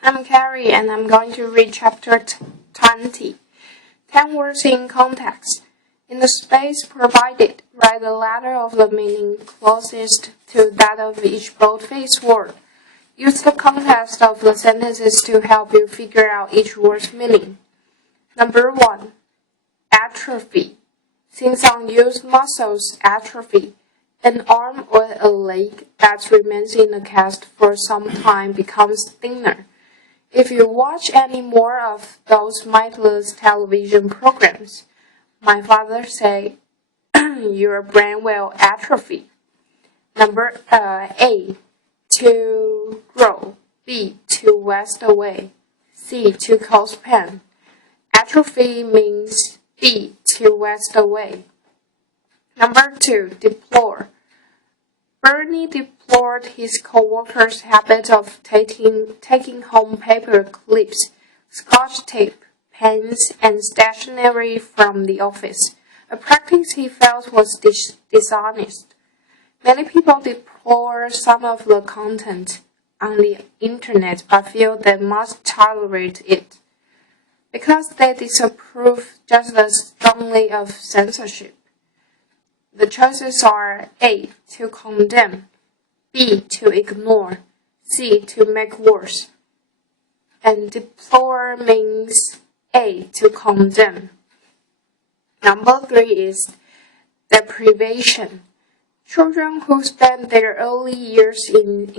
I'm Carrie and I'm going to read chapter 20. 10 words in context. In the space provided, write the letter of the meaning closest to that of each boldface word. Use the context of the sentences to help you figure out each word's meaning. Number 1. Atrophy. Since unused muscles atrophy, an arm or a leg that remains in a cast for some time becomes thinner. If you watch any more of those mindless television programs, my father said, your brain will atrophy. Number A. To grow. B. To waste away. C. To cause pain. Atrophy means B. To waste away. Number 2. Deplore. Bernie deplored his co-worker's habit of taking home paper clips, scotch tape, pens, and stationery from the office, a practice he felt was dishonest. Many people deplore some of the content on the internet but feel they must tolerate it, because they disapprove just as strongly of censorship. The choices are A. To condemn, B. To ignore, C. To make worse. And deplore means A. To condemn. Number 3 is deprivation. Children who spend their early years in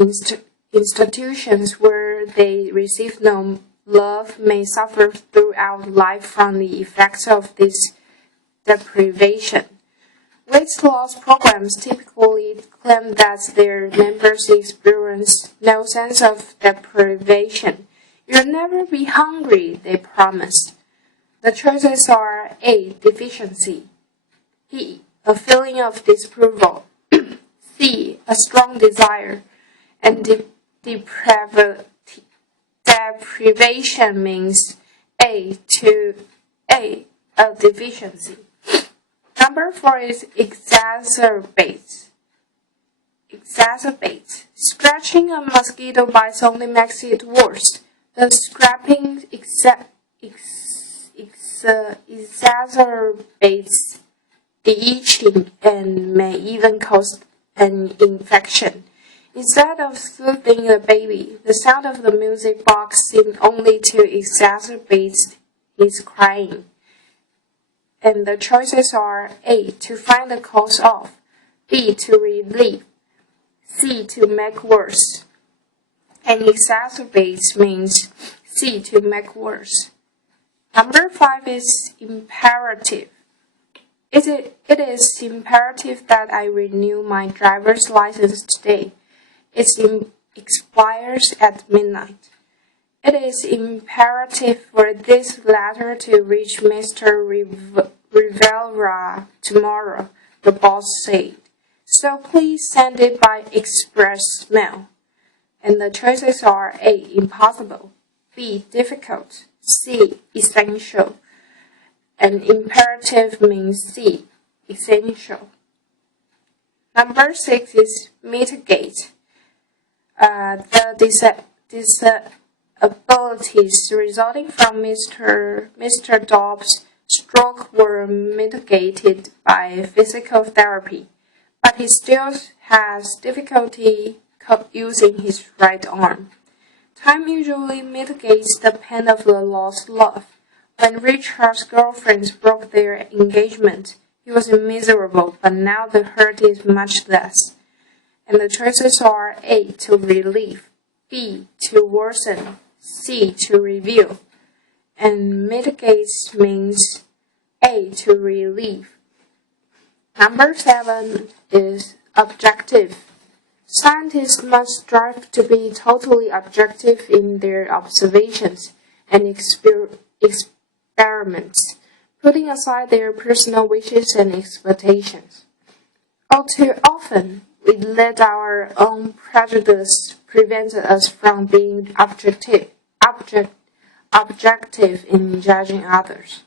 institutions where they receive no love may suffer throughout life from the effects of this deprivation. Weight loss programs typically claim that their members experience no sense of deprivation. You'll never be hungry, they promise. The choices are A. Deficiency, B. A feeling of disapproval, C. A strong desire, and deprivation means A. A deficiency. Number 4 is exacerbate. Exacerbate. Scratching a mosquito bites only makes it worse. The scraping exacerbates the itching and may even cause an infection. Instead of soothing the baby, the sound of the music box seemed only to exacerbate his crying. And the choices are A. To find the cause of, B. To relieve, C. To make worse. And exacerbates means C. To make worse. Number 5 is imperative. It is imperative that I renew my driver's license today. It expires at midnight. It is imperative for this letter to reach Mr. Rivera tomorrow, the boss said. So please send it by express mail. And the choices are A. Impossible, B. Difficult, C. Essential. And imperative means C. Essential. Number 6 is mitigate. The disabilities resulting from Mr. Dobbs' stroke were mitigated by physical therapy, but he still has difficulty using his right arm. Time usually mitigates the pain of the lost love. When Richard's girlfriends broke their engagement, he was miserable, but now the hurt is much less. And the choices are A. To relieve, B. To worsen, C. To reveal. And mitigates means A. To relieve. Number 7 is objective. Scientists must strive to be totally objective in their observations and experiments, putting aside their personal wishes and expectations. All too often, we let our own prejudice prevent us from being objective in judging others.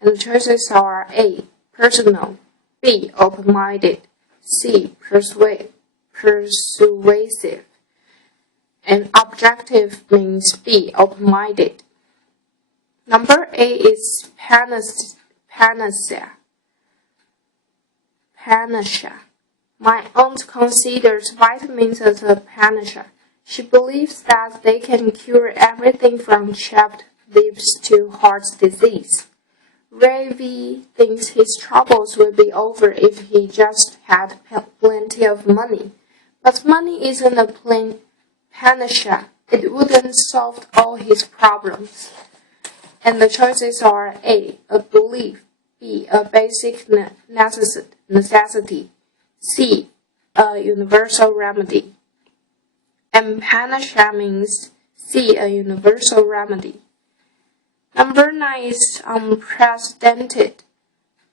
And the choices are A. Personal, B. Open-minded, C. Persuasive. And objective means B, open-minded. Number 8 is panacea. My aunt considers vitamins as a panacea. She believes that they can cure everything from chapped lips to heart disease. Ravi thinks his troubles will be over if he just had plenty of money. But money isn't a plain panacea. It wouldn't solve all his problems. And the choices are A, a belief, B, a basic necessity, C, a universal remedy. And panacea means C, a universal remedy. Number 9 is unprecedented.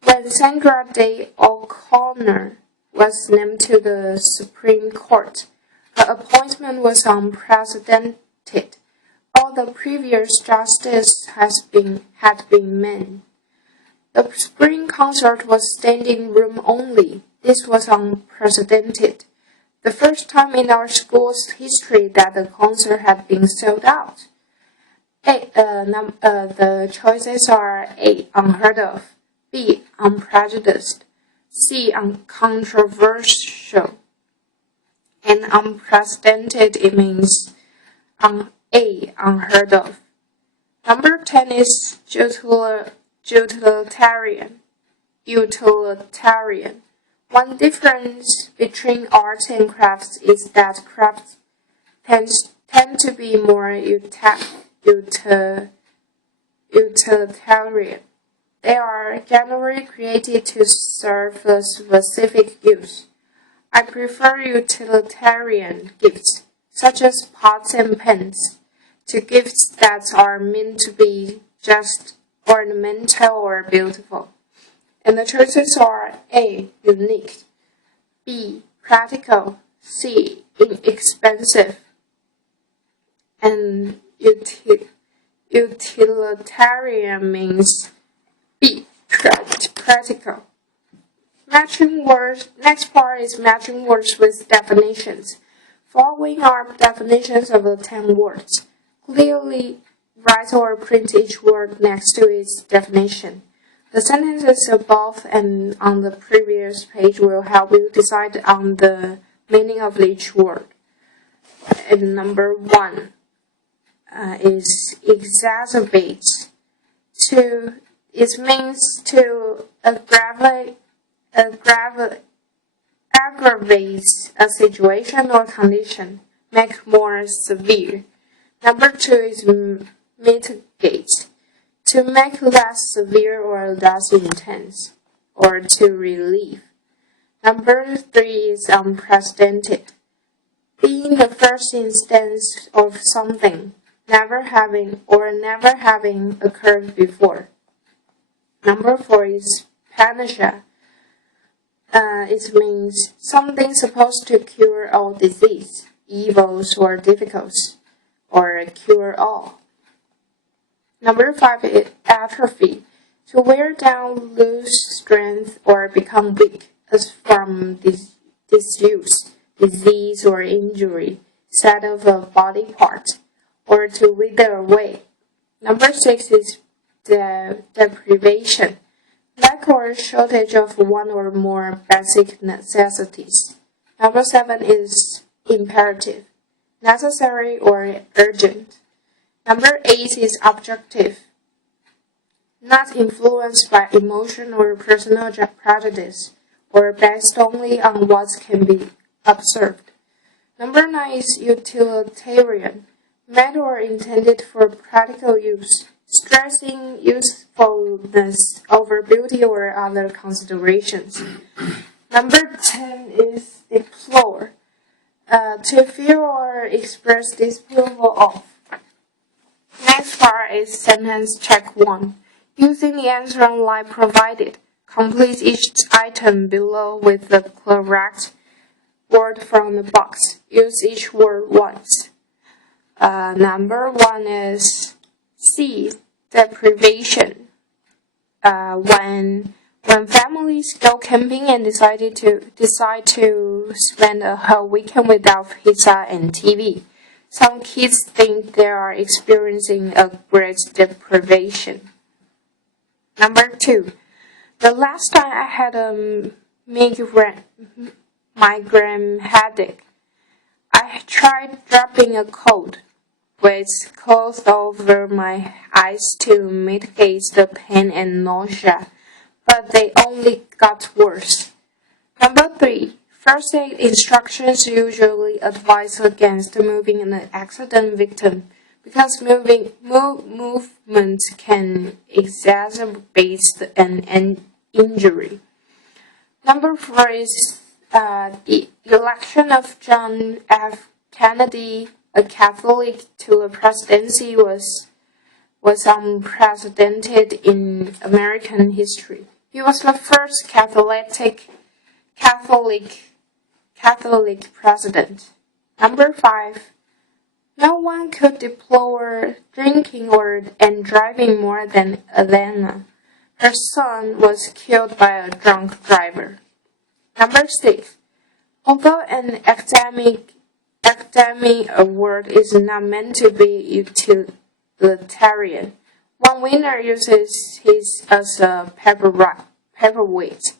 When Sandra Day O'Connor was named to the Supreme Court, her appointment was unprecedented. All the previous justices had been men. The spring concert was standing room only. This was unprecedented. The first time in our school's history that the concert had been sold out. The choices are A, unheard of, B, unprejudiced, C, uncontroversial, and unprecedented, it means A, unheard of. Number 10 is utilitarian. One difference between arts and crafts is that crafts tend to be more utilitarian. They are generally created to serve a specific use. I prefer utilitarian gifts, such as pots and pans, to gifts that are meant to be just ornamental or beautiful. And the choices are A, unique, B, practical, C, inexpensive, and utilitarian means B, practical. Matching words. Next part is matching words with definitions. Following are definitions of the 10 words. Clearly write or print each word next to its definition. The sentences above and on the previous page will help you decide on the meaning of each word. And number 1 is exacerbates. It means to aggravates a situation or condition, make more severe. Number 2 is mitigate. To make less severe or less intense, or to relieve. Number 3 is unprecedented. Being the first instance of something, never having occurred before. Number 4 is panacea. It means something supposed to cure all disease, evils, or difficulties, or cure all. Number 5 is atrophy. To wear down, lose strength, or become weak, as from disuse, disease, or injury, said of a body part, or to wither away. Number 6 is deprivation. Lack or shortage of one or more basic necessities. Number 7 is imperative, necessary or urgent. Number 8 is objective, not influenced by emotion or personal prejudice, or based only on what can be observed. Number 9 is utilitarian, meant or intended for practical use, stressing usefulness over beauty or other considerations. Number 10 is deplore, to feel or express disapproval of. Next part is sentence check 1. Using the answer online provided, complete each item below with the correct word from the box. Use each word once. Number 1 is C, deprivation. When families go camping and decide to spend a whole weekend without pizza and TV, Some kids think they are experiencing a great deprivation. Number 2. The last time I had a migraine headache, I tried dropping a cold with cloth over my eyes to mitigate the pain and nausea, but they only got worse. Number 3. First aid instructions usually advise against moving an accident victim because movement can exacerbate an injury. Number 4 is the election of John F. Kennedy, a Catholic, to the presidency was unprecedented in American history. He was the first Catholic president. Number 5. No one could deplore drinking and driving more than Elena. Her son was killed by a drunk driver. Number 6. Although an academic award is not meant to be utilitarian, one winner uses his as a paperweight.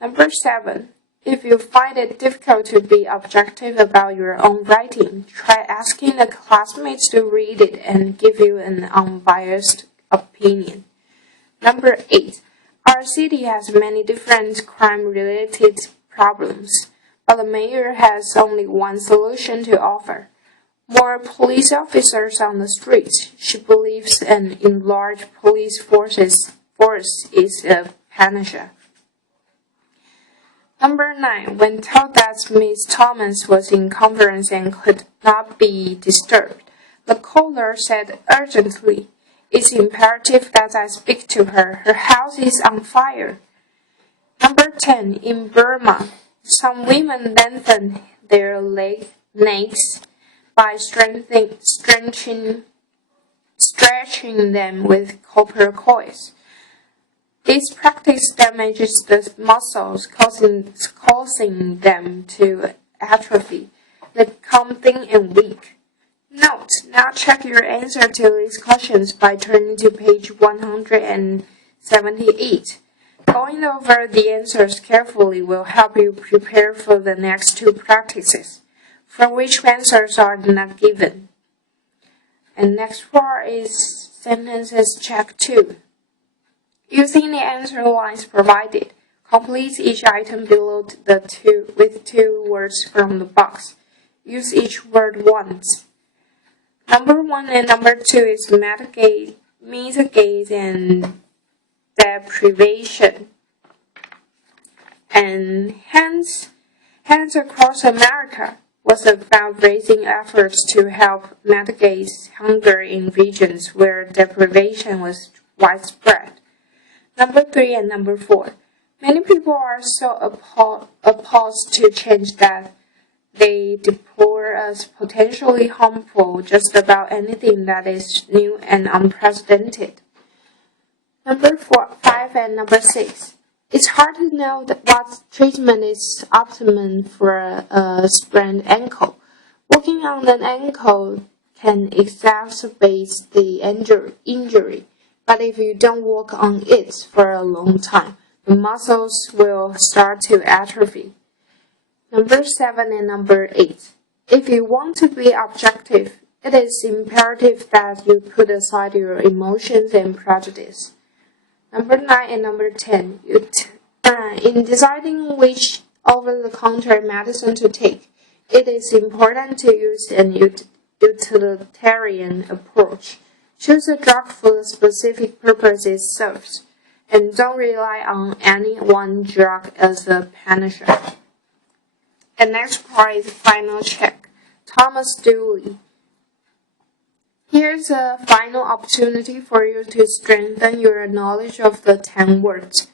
Number 7. If you find it difficult to be objective about your own writing, try asking the classmates to read it and give you an unbiased opinion. Number 8. Our city has many different crime-related problems, but the mayor has only one solution to offer. More police officers on the streets. She believes an enlarged police force is a panacea. Number 9. When told that Miss Thomas was in conference and could not be disturbed, the caller said urgently, "It's imperative that I speak to her. Her house is on fire." Number 10. In Burma, some women lengthen their legs by stretching them with copper coils. This practice damages the muscles, causing them to atrophy. They become thin and weak. Note: now check your answer to these questions by turning to page 178. Going over the answers carefully will help you prepare for the next 2 practices, for which answers are not given. And next part is sentences check 2. Using the answer lines provided, complete each item below with 2 words from the box. Use each word once. Number 1 and number 2 is mitigate and deprivation. And Hands Across America was about raising efforts to help mitigate hunger in regions where deprivation was widespread. Number 3 and number 4. Many people are so opposed to change that they deplore as potentially harmful just about anything that is new and unprecedented. Number 5 and number 6. It's hard to know what treatment is optimum for a sprained ankle. Walking on an ankle can exacerbate the injury. But if you don't walk on it for a long time, the muscles will start to atrophy. Number 7 and number 8. If you want to be objective, it is imperative that you put aside your emotions and prejudice. Number 9 and number 10. In deciding which over-the-counter medicine to take, it is important to use an utilitarian approach. Choose a drug for the specific purpose it serves, and don't rely on any one drug as a panacea. The next part is final check. Thomas Dooley. Here's a final opportunity for you to strengthen your knowledge of the 10 words.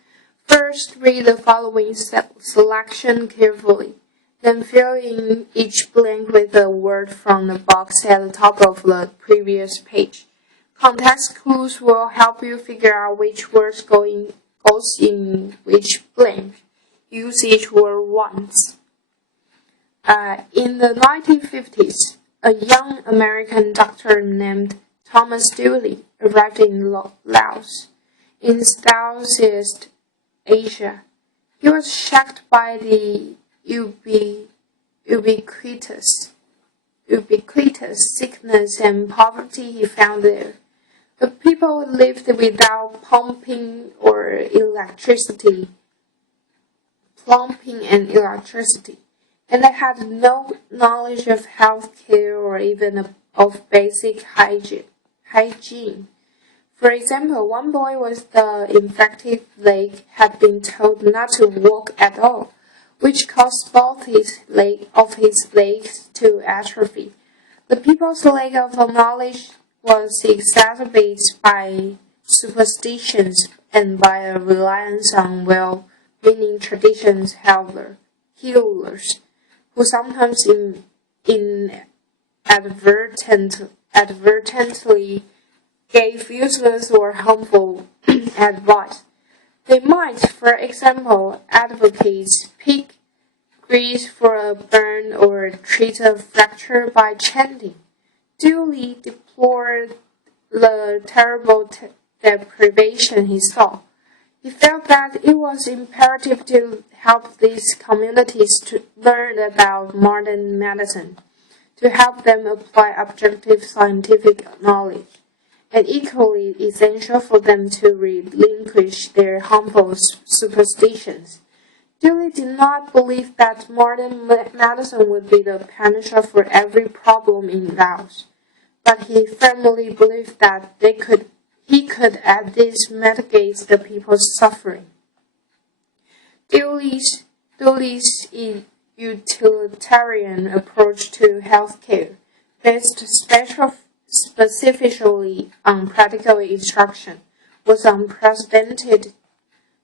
First, read the following selection carefully. Then fill in each blank with a word from the box at the top of the previous page. Context clues will help you figure out which words goes in which blank. Use each word once. In the 1950s, a young American doctor named Thomas Dooley arrived in Laos, in Southeast Asia. He was shocked by the ubiquitous sickness and poverty he found there. The people lived without plumbing and electricity, and they had no knowledge of health care or even of basic hygiene. For example, one boy with the infected leg had been told not to walk at all, which caused both of his legs to atrophy. The people's lack of knowledge was exacerbated by superstitions and by a reliance on well-meaning traditions healers, who sometimes inadvertently gave useless or harmful advice. They might, for example, advocate pick grease for a burn or treat a fracture by chanting. Dooley deplored the terrible deprivation he saw. He felt that it was imperative to help these communities to learn about modern medicine, to help them apply objective scientific knowledge, and equally essential for them to relinquish their harmful superstitions. Dooley did not believe that modern medicine would be the panacea for every problem in Laos, but he firmly believed that he could at least mitigate the people's suffering. Dooley's utilitarian approach to healthcare, based specifically on practical instruction, was unprecedented.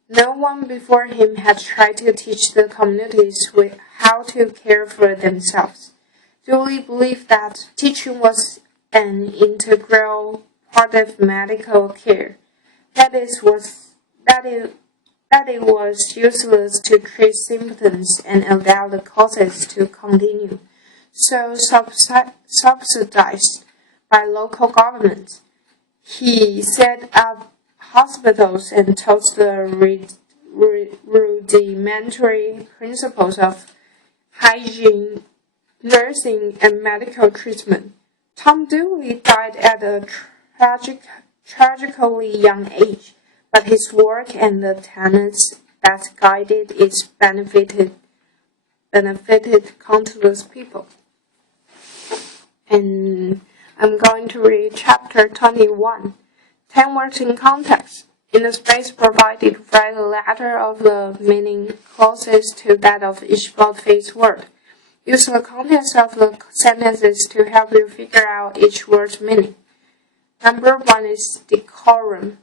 No one before him had tried to teach the communities how to care for themselves. Dooley believed that teaching was an integral part of medical care, that it was useless to treat symptoms and allow the causes to continue, so subsidized by local governments. He set up hospitals and taught the rudimentary principles of hygiene, nursing, and medical treatment. Tom Dooley died at a tragically young age, but his work and the tenets that guided it benefited countless people. And I'm going to read chapter 21. 10 words in context. In the space provided, write the letter of the meaning closest to that of each boldface word. Use the context of the sentences to help you figure out each word's meaning. Number 1 is decorum.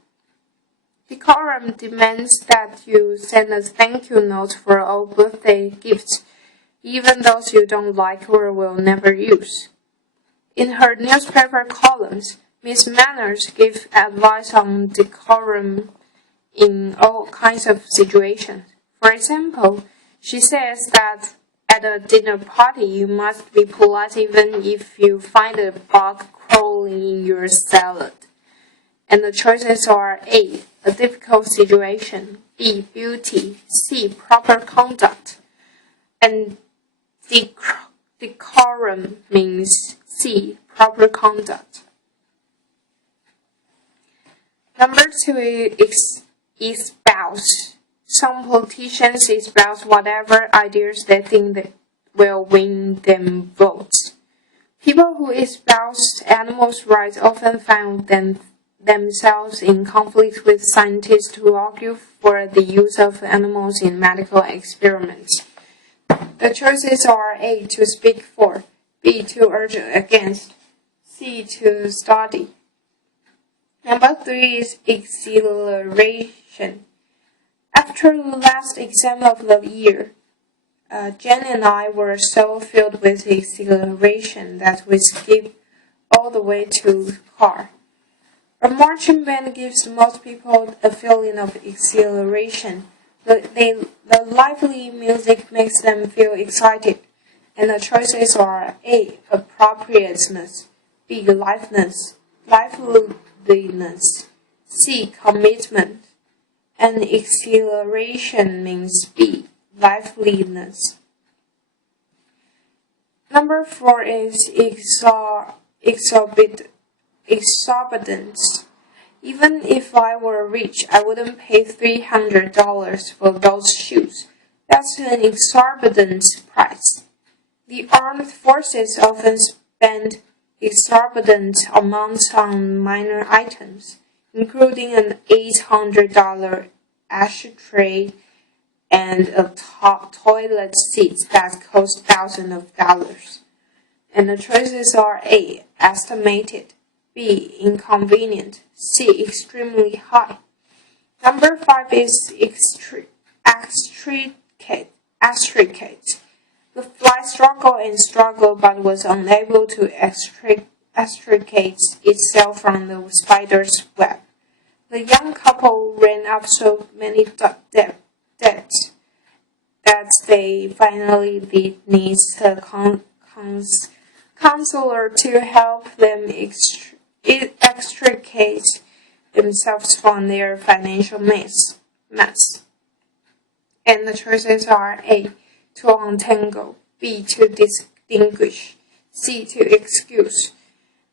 Decorum demands that you send a thank you note for all birthday gifts, even those you don't like or will never use. In her newspaper columns, Miss Manners gives advice on decorum in all kinds of situations. For example, she says that at a dinner party you must be polite even if you find a bug crawling in your salad. And the choices are A. A difficult situation, B. Beauty, C. Proper conduct. And decorum means C. Proper conduct. Number 2 is espouse. Some politicians espouse whatever ideas they think that will win them votes. People who espouse animals' rights often find themselves in conflict with scientists who argue for the use of animals in medical experiments. The choices are A. To speak for, B. To urge against, C. To study. Number 3 is exhilaration. After the last exam of the year, Jen and I were so filled with exhilaration that we skipped all the way to the car. A marching band gives most people a feeling of exhilaration. The lively music makes them feel excited. And the choices are A. Appropriateness, B. Liveliness, C. Commitment, and exhilaration means B. Liveliness. Number 4 is exorbitance. Even if I were rich, I wouldn't pay $300 for those shoes. That's an exorbitant price. The armed forces often spend exorbitant amounts on minor items, including an $800 ashtray and a top toilet seat that cost thousands of dollars. And the choices are A. Estimated, B. Inconvenient, C. Extremely high. Number 5 is extricate. The fly struggled but was unable to extricate itself from the spider's web. The young couple ran up so many debts that they finally did need a counselor to help them extricate themselves from their financial mess. And the choices are A. To untangle, B. To distinguish, C. To excuse,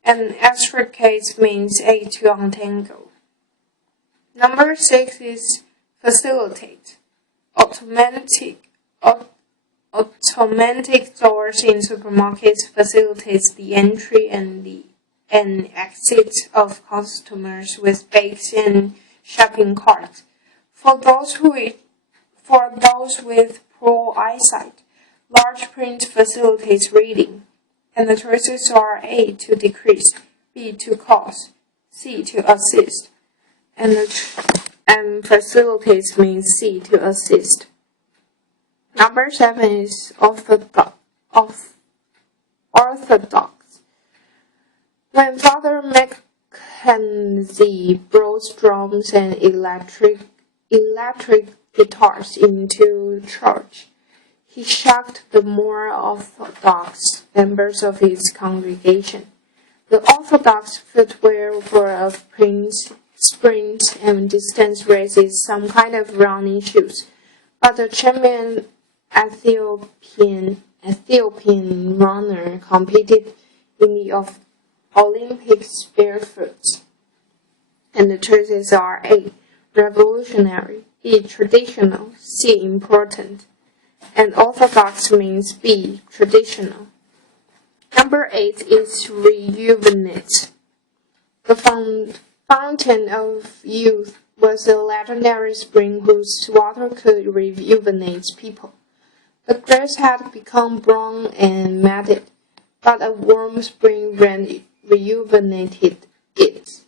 and extricate means A. To untangle. Number 6 is facilitate. Automatic doors in supermarkets facilitates the entry and exit of customers with bags and shopping carts. For those with poor eyesight, large print facilitates reading, and the choices are A. To decrease, B. To cause, C. To assist, and facilitates means C. To assist. Number 7 is orthodox. When Father Mackenzie brought drums and electric guitars into church, he shocked the more orthodox members of his congregation. The orthodox footwear were of sprint and distance races, some kind of running shoes, but the champion Ethiopian runner competed in the Olympics barefoot. And the choices are A. Revolutionary, B. Traditional, C. Important, and orthodox means B. Traditional. Number 8 is rejuvenate. The fountain of youth was a legendary spring whose water could rejuvenate people. The grass had become brown and matted, but a warm spring wind rejuvenated it,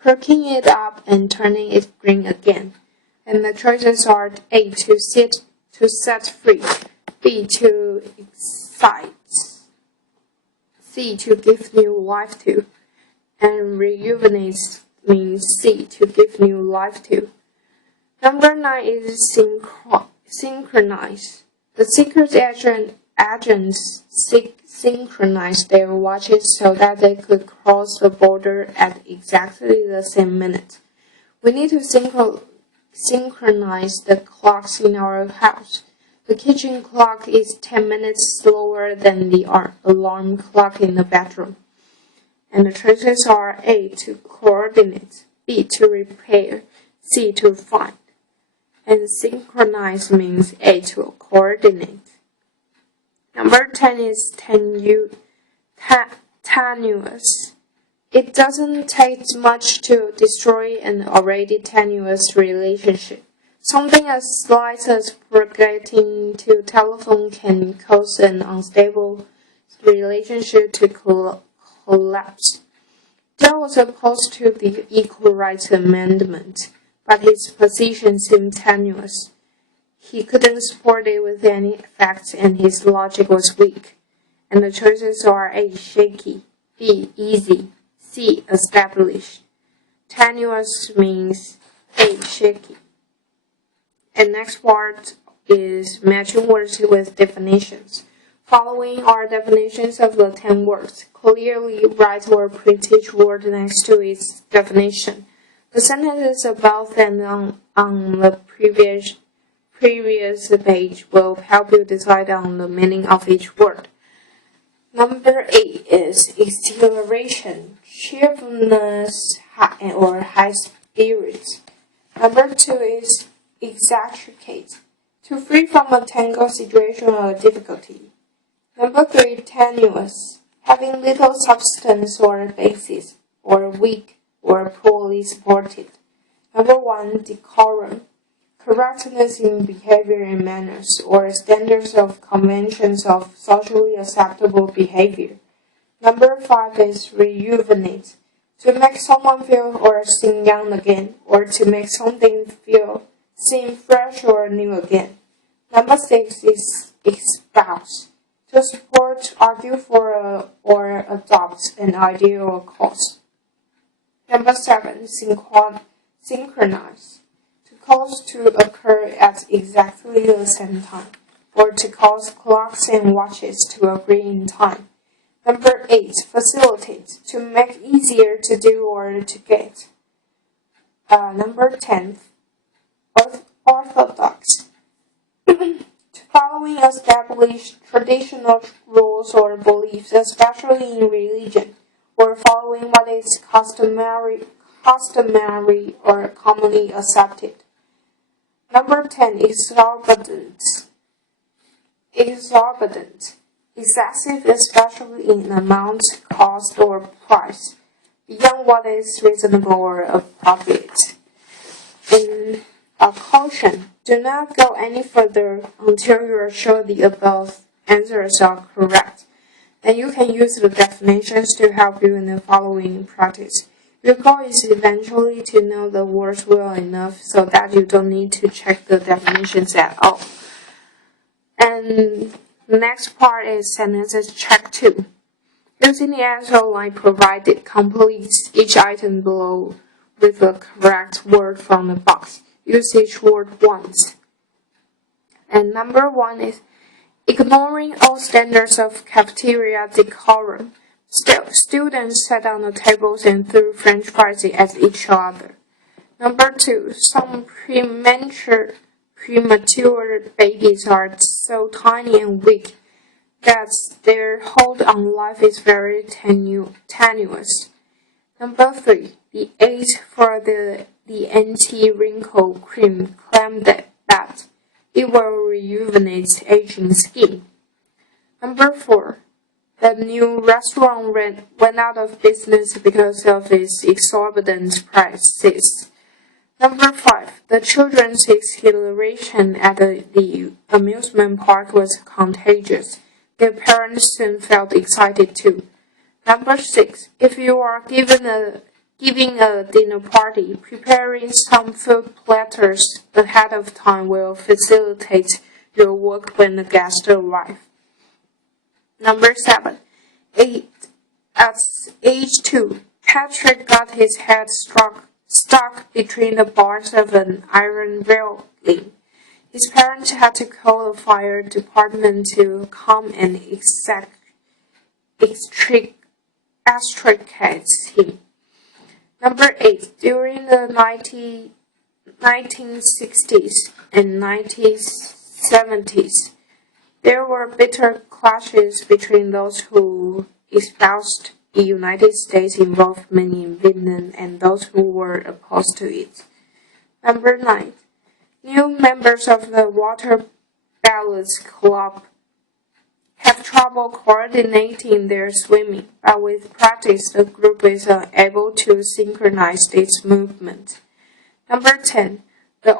perking it up and turning it green again. And the choices are A. To set free, B. To excite, C. To give new life to, and rejuvenate means C. To give new life to. Number 9 is synchronize. The secret agents synchronized their watches so that they could cross the border at exactly the same minute. We need to synchronize the clocks in our house. The kitchen clock is 10 minutes slower than the alarm clock in the bedroom. And the choices are A. To coordinate, B. To repair, C. To find. And synchronize means A. To coordinate. Number 10 is tenuous. It doesn't take much to destroy an already tenuous relationship. Something as slight as forgetting to telephone can cause an unstable relationship to collapse. Joe was opposed to the Equal Rights Amendment, but his position seemed tenuous. He couldn't support it with any facts, and his logic was weak. And the choices are A. Shaky, B. Easy, C. Established. Tenuous means A. Shaky. And next part is matching words with definitions. Following are definitions of the 10 words. Clearly write or print each word next to its definition. The sentences above and on the previous page will help you decide on the meaning of each word. Number 8 is exhilaration, cheerfulness, or high spirits. Number 2 is exaggerate, to free from a tangled situation or difficulty. Number 3, tenuous, having little substance or basis, or weak, or poorly supported. Number 1, decorum, correctness in behavior and manners, or standards of conventions of socially acceptable behavior. Number 5 is rejuvenate, to make someone feel or seem young again, or to make something seem fresh or new again. Number 6 is espouse, to support, argue for, or adopt an idea or cause. Number 7, synchronize, to cause to occur at exactly the same time, or to cause clocks and watches to agree in time. Number 8, facilitate, to make easier to do or to get. Number 10, orthodox, following established traditional rules or beliefs, especially in religion, or following what is customary or commonly accepted. Number 10, exorbitant, excessive, especially in amount, cost, or price, beyond what is reasonable or appropriate. In a caution, do not go any further until you are sure the above answers are correct. Then you can use the definitions to help you in the following practice. Your goal is eventually to know the words well enough so that you don't need to check the definitions at all. And the next part is sentences check 2. Using the answer line provided, complete each item below with the correct word from the box. Use each word once. And number 1 is ignoring all standards of cafeteria decorum. Students sat on the tables and threw French fries at each other. Number 2, some premature babies are so tiny and weak that their hold on life is very tenuous. Number 3, the aid for the anti-wrinkle cream claimed that it will rejuvenate aging skin. Number 4, the new restaurant went out of business because of its exorbitant prices. Number 5, the children's exhilaration at the amusement park was contagious. Their parents soon felt excited too. Number 6, if you are giving a dinner party, preparing some food platters ahead of time will facilitate your work when the guests arrive. Number 7, at age 2, Patrick got his head stuck between the bars of an iron railing. His parents had to call the fire department to come and extricate him. Number 8, during the 1960s and 1970s, there were bitter clashes between those who espoused the United States involvement in Vietnam and those who were opposed to it. Number 9, new members of the Water Ballots Club have trouble coordinating their swimming, but with practice the group is able to synchronize its movement. Number 10, the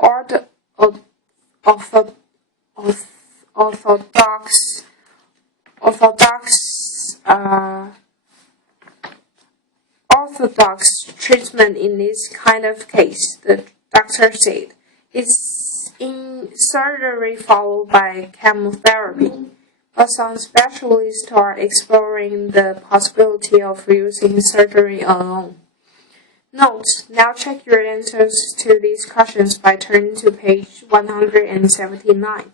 orthodox treatment in this kind of case, the doctor said, is in surgery followed by chemotherapy. But some specialists are exploring the possibility of using surgery alone. Note, now check your answers to these questions by turning to page 179.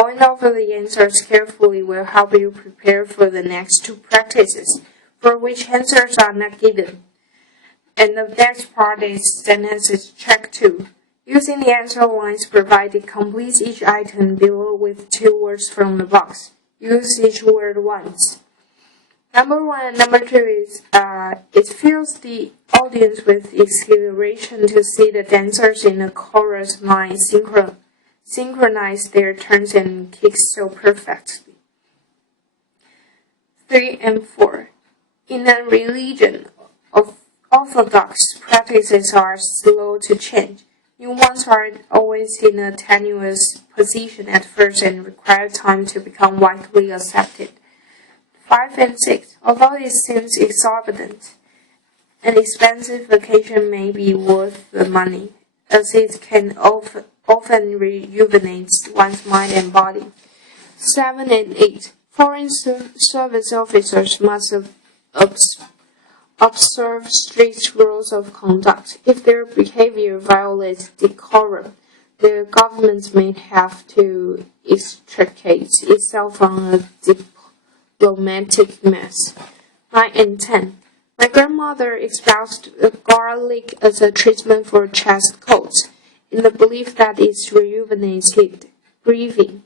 Going over the answers carefully will help you prepare for the next two practices, for which answers are not given. And the next part is sentences check 2. Using the answer lines provided, complete each item below with 2 words from the box. Use each word once. Number 1 and number 2 is, it fills the audience with exhilaration to see the dancers in the chorus line synchronize their turns and kicks so perfectly. 3 and 4. In a religion, orthodox practices are slow to change. New ones are always in a tenuous position at first and require time to become widely accepted. 5 and 6. Although it seems exorbitant, an expensive vacation may be worth the money, as it can often rejuvenate one's mind and body. 7 and 8. Foreign service officers must observe strict rules of conduct. If their behavior violates decorum, the government may have to extricate itself from a diplomatic mess. 9 and 10. My grandmother espoused garlic as a treatment for chest colds, in the belief that it rejuvenated breathing.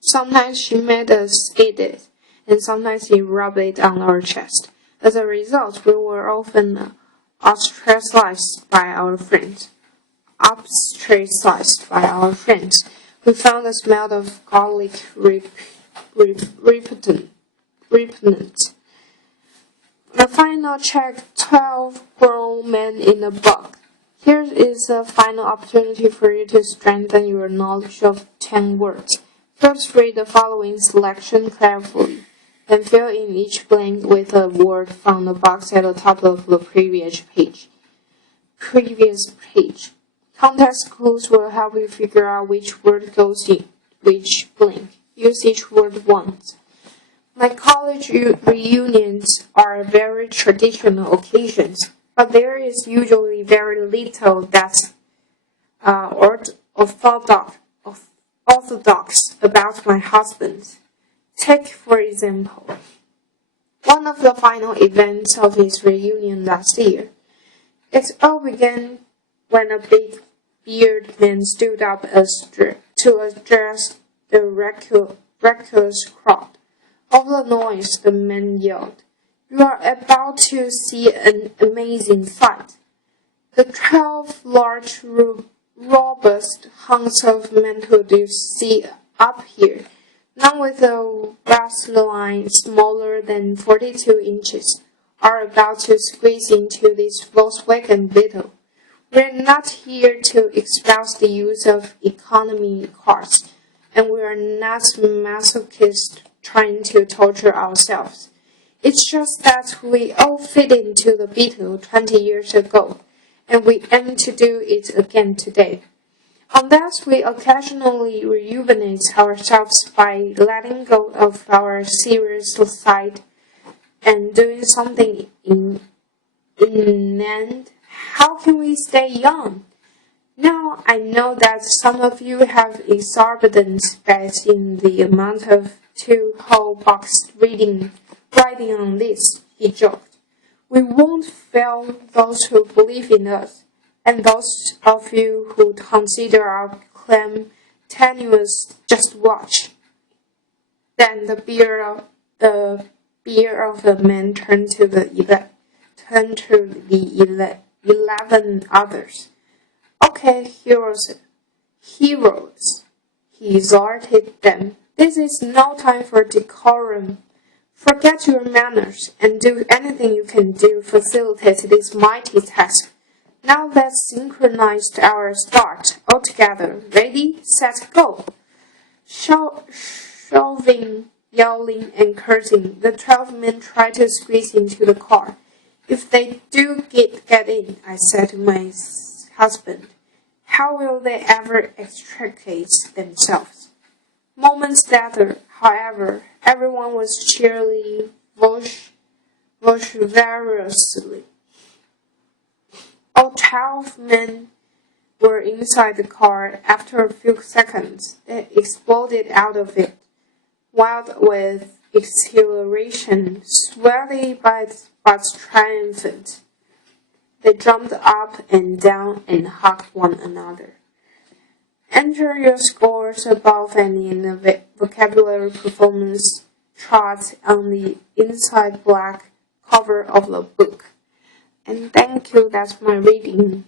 Sometimes she made us eat it, and sometimes she rubbed it on our chest. As a result, we were often ostracized by our friends. We found the smell of garlic repugnant. The final check 12 grown men in a book. Here is a final opportunity for you to strengthen your knowledge of 10 words. First, read the following selection carefully. Then fill in each blank with a word from the box at the top of the previous page. Context clues will help you figure out which word goes in which blank. Use each word once. My college reunions are very traditional occasions, but there is usually very little that's orthodox about my husband. Take, for example, one of the final events of his reunion last year. It all began when a big bearded man stood up to address the reckless crowd. Over the noise, the man yelled, "You are about to see an amazing sight." The 12 large, robust hunks of manhood you see up here, none with a waistline smaller than 42 inches, are about to squeeze into this Volkswagen Beetle. We're not here to espouse the use of economy cars, and we are not masochists trying to torture ourselves. It's just that we all fit into the Beetle 20 years ago, and we aim to do it again today. Unless we occasionally rejuvenate ourselves by letting go of our serious side and doing something inane, how can we stay young? Now I know that some of you have exorbitant bets in the amount of 2 whole box riding on this, he joked. We won't fail those who believe in us, and those of you who consider our claim tenuous, just watch. Then the beard of the man turned to the 11 others. Okay, heroes, he exhorted them. This is no time for decorum. Forget your manners and do anything you can do to facilitate this mighty task. Now let's synchronize our start all together. Ready, set, go. Shoving, yelling, and cursing, the 12 men tried to squeeze into the car. If they do get in, I said to my husband, how will they ever extricate themselves? Moments later, however, everyone was cheerily, vociferously. All 12 men were inside the car. After a few seconds, they exploded out of it, wild with exhilaration, sweaty but triumphant. They jumped up and down and hugged one another. Enter your scores above any in the vocabulary performance chart on the inside black cover of the book. And thank you, that's my reading.